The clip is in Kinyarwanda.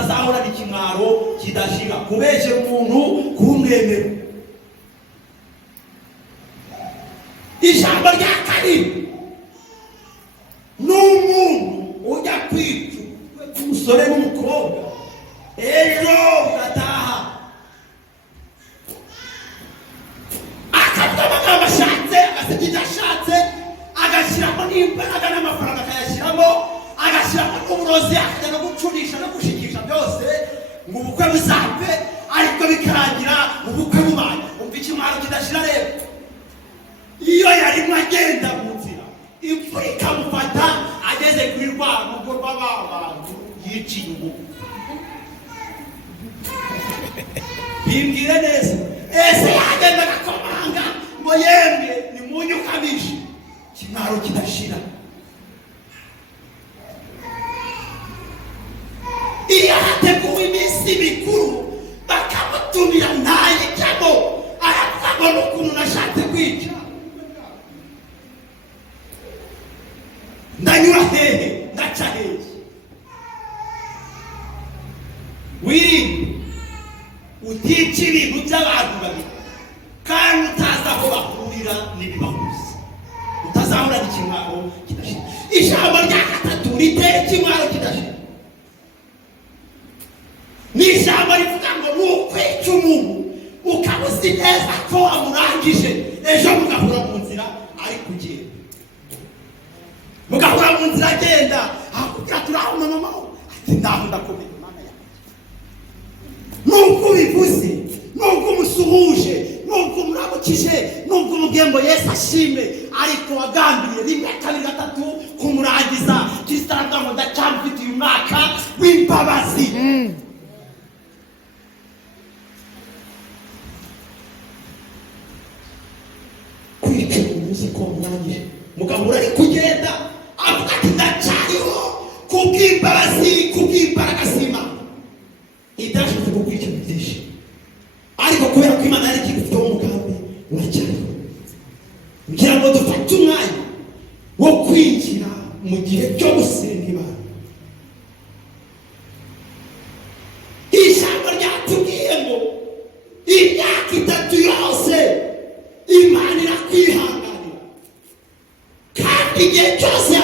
utazahorana ikimwaro kidashira kubeshyera umuntu kumwemera. Ijambo rya kabiri n'umuntu ujya kwica umusore n'umukobwa ejo ugataha akavuga abashatse agasebya ibyo ashatse agashyiramo n'imbaraga n'amafaranga akayashyiramo agashyiramo n'uburozi akajya no gucurisha no gushikisha byose ngo ubukwe buzapfe ariko bikarangira ubukwe bubaye. Umva ikimwaro kidashira rero. Iyo yarimo agenda mu nzira imvura ikamufata ageze kuri rwa rugo rw'abantu yiciye ubukwe. Bimbwire neza ese yagenda agakomanga ngo yemwe ni munyu ukabije. Ikimwaro kidashira. Iyo hateguwe iminsi mikuru bakamutumira ntayijyamo aravuga n'ukuntu nashatse kwica. Ndanyura hehe ndaca hehe. Wirinde utica ibintu by'abantu babiri kandi utazi aho bahurira n'ibibahuza. Utazahorana ikimwaro kidashira. Ijambo rya gatatu ritera ikimwaro kidashira ni ijambo rivuga ngo nukwica umuntu ukaba uzi neza ko wamurangije ejo mugahura mu nzira ari kugenda. Mugahura mu nzira agenda akubwira turabona mama ati ndaho ndakomeye mama yawe. Nubwo ubivuze nubwo umusuhuje nubwo umuramukije nubwo umubwiye ngo Yesu ashimwe ariko wagambiriye rimwe kabiri gatatu kumurangiza. Kristo aravuga ngo ndacyamufitiye umwaka w'imbabazi. Kwica umuntu ko umurangije mugahura ari kugenda avuga ati ndacyariho kubw'imbabazi kubw'imbaraga z'Imana. Idashobora kukwica byinshi ariko kubera ko Imana yari ikigufiteho umugambi uracyariho. Ngira ngo dufate umwanya wo kwinjira mu gihe cyo gusenga Imana. Ijambo ryatubwiye ngo imyaka 3 yose Imana irakwihanganira kandi igihe cyose